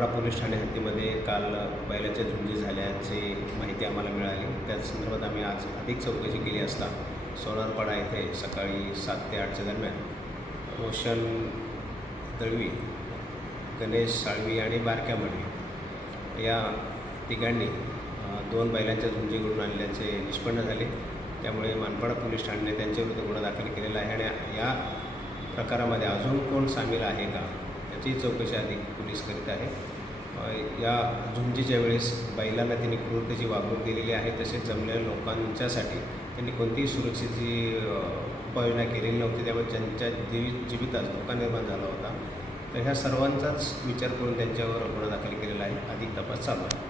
वाकोडा police Thane हद्दीमध्ये काल बैलाच्या झुंजी झाल्याची माहिती आम्हाला मिळाली. त्याच संदर्भात आम्ही आज अधिक चौकशी केली असता सोनारपाडा येथे सकाळी सात ते आठच्या दरम्यान रोशन दळवी गणेश साळवी आणि बारक्या मंडवी या तिघांनी दोन बैलांच्या झुंजी घडून आणल्याचे निष्पन्न झाले. त्यामुळे मानपाडा पोलीस ठाण्याने त्यांच्याविरुद्ध गुन्हा दाखल केलेला आहे. आणि या प्रकारामध्ये अजून कोण सामील आहे का? ची चौकशी अधिक पोलीस करीत आहे. या झुंजीच्या वेळेस बैलांना त्यांनी क्रूरतेची वागणूक दिलेली आहे. तसेच जमलेल्या लोकांच्यासाठी त्यांनी कोणतीही सुरक्षेची उपाययोजना केलेली नव्हती. त्यामुळे त्यांच्या जीवी जीवितास धोका निर्माण झाला होता. तर ह्या सर्वांचाच विचार करून त्यांच्यावर गुन्हा दाखल केलेला आहे. अधिक तपास चालू आहे.